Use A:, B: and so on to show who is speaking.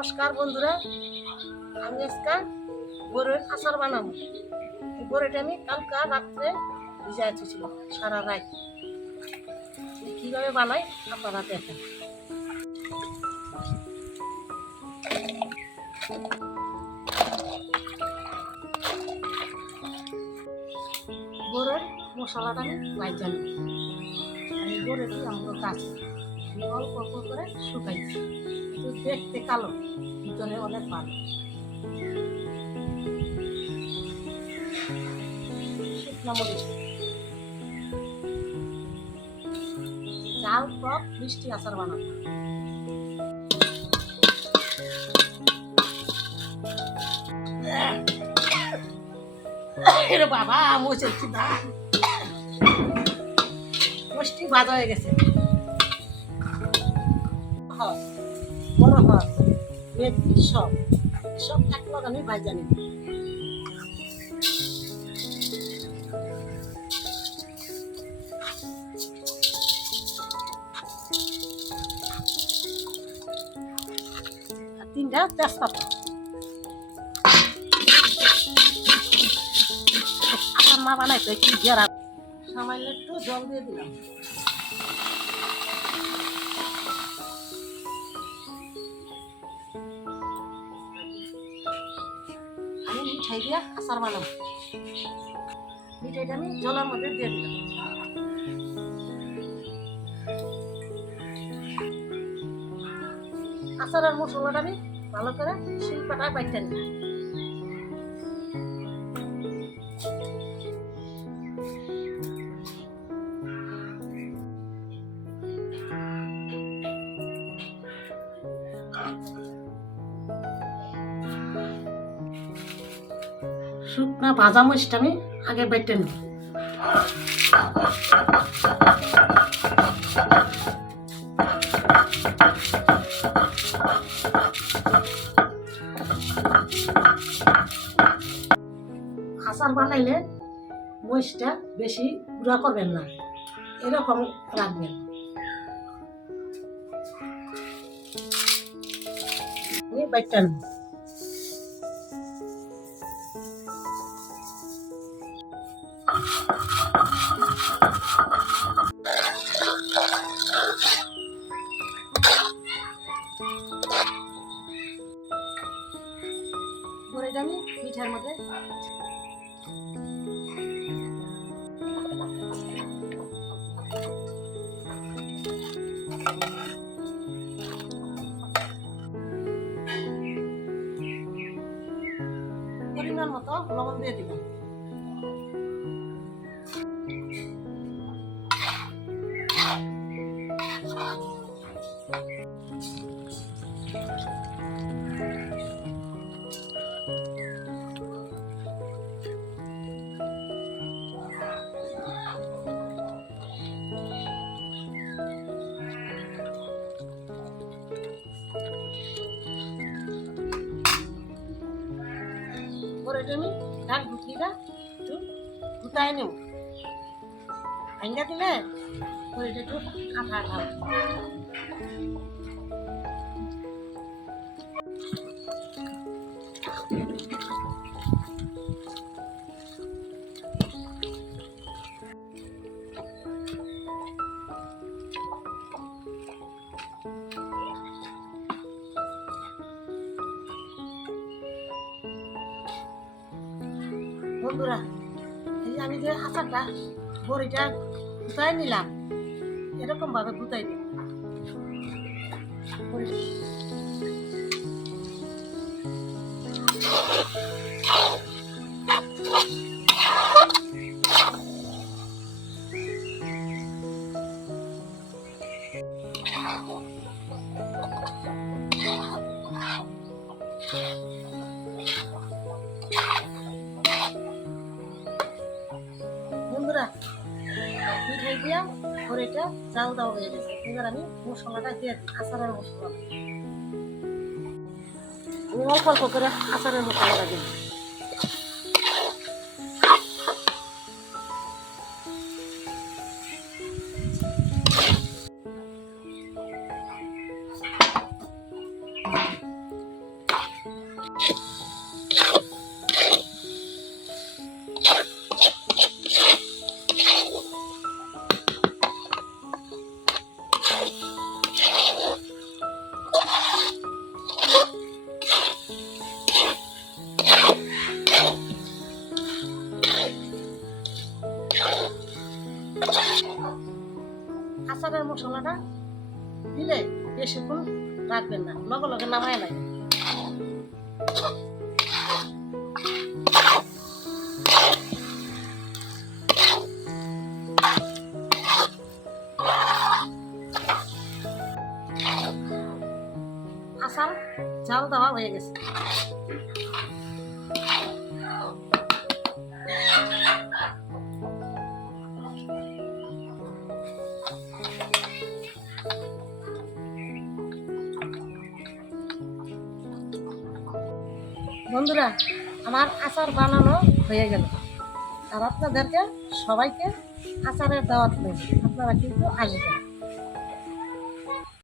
A: নমস্কার বন্ধুরা। আমি আজকে গরুর আচার বানাবো। এই আমি কালকা রাত্রে ভিজাই ছিল সারা রাত। কীভাবে বানাই আপনারা দেখেন। গরুর মশলাটা আমি লাই জানি আর এই গরুটি আমার কাছে অল্প অল্প করে শুকাইছি। দেখতে কালো ভিতরে অনেক ভালো। চাল টক, মিষ্টি আচার বানাবো। বাবা মোচের কি ভাজা হয়ে গেছে। মনে হয় মেথি সব। সব এক লগ আমি ভাজা নিব আর তিনটা তেজপাতা। আমার মা বানাইতে কি জেরা সামান্য একটু জল দিয়ে দিলাম। মিঠাই দিয়া আচার বানাবো। মিঠাইটা আমি জলের মধ্যে দিয়ে দিলাম। আচারের মশলাটা আমি ভালো করে শিল্পাটায় বাইতে নিই শুকনা ভাজা মরিচটা আমি আগে বেটে নিই আচার বানাইলে মরিচটা বেশি গুঁড়া করবেন না, এরকম রাখবেন। বাইটটা নিই পরিমাণ মতো লবণ দিয়ে দিলাম পরে আমি ধান ঢুকিটা একটু গুটাই নেব। ভাঙ্গা দিলে ওইটা একটু আঠা আঠা বন্ধুরা, এই যে আমি যে আচারটা বড়িটা গুতাই নিলাম এরকম ভাবে গুতাই দিই। বড়ি- বন্ধুরা পিঠে দিয়া ঘরেটা জাল দাও হয়ে গেছে। এবার আমি মশলাটা দিয়ে দিই আচারের মশলা। অল্প অল্প করে আচারের মশলাটা দিই you আচারের মশলাটা দিলে বেশিক্ষণ রাখবেন না, লগে লগে নামায় নাই। আচার জাল দেওয়া হয়ে গেছে। বন্ধুরা আমার আচার বানানো হয়ে গেল। আর আপনাদেরকে সবাইকে আচারের দাওয়াত আপনারা কিন্তু আসবেন।